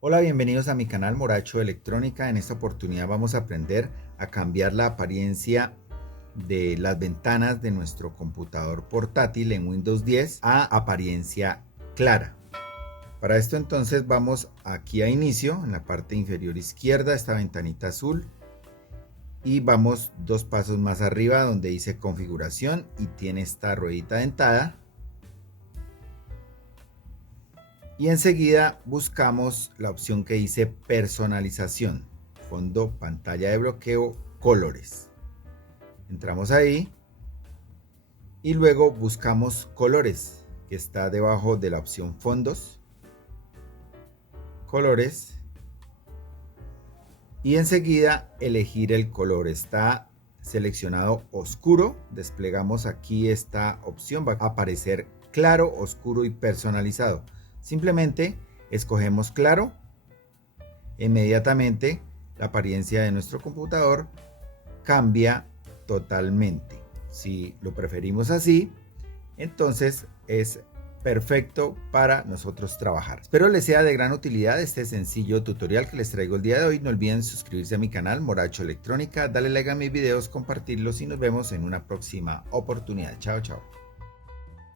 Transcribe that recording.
Hola, bienvenidos a mi canal Moracho Electrónica. En esta oportunidad vamos a aprender a cambiar la apariencia de las ventanas de nuestro computador portátil en Windows 10 a apariencia clara. Para esto entonces vamos aquí a inicio, en la parte inferior izquierda, esta ventanita azul, y vamos dos pasos más arriba donde dice configuración y tiene esta ruedita dentada. Y enseguida buscamos la opción que dice personalización, fondo, pantalla de bloqueo, colores. Entramos ahí y luego buscamos colores, que está debajo de la opción fondos, colores, y enseguida elegir el color. Está seleccionado oscuro, desplegamos aquí esta opción, va a aparecer claro, oscuro y personalizado. Simplemente escogemos claro, inmediatamente la apariencia de nuestro computador cambia totalmente. Si lo preferimos así, entonces es perfecto para nosotros trabajar. Espero les sea de gran utilidad este sencillo tutorial que les traigo el día de hoy. No olviden suscribirse a mi canal Moracho Electrónica, darle like a mis videos, compartirlos y nos vemos en una próxima oportunidad. Chao, chao.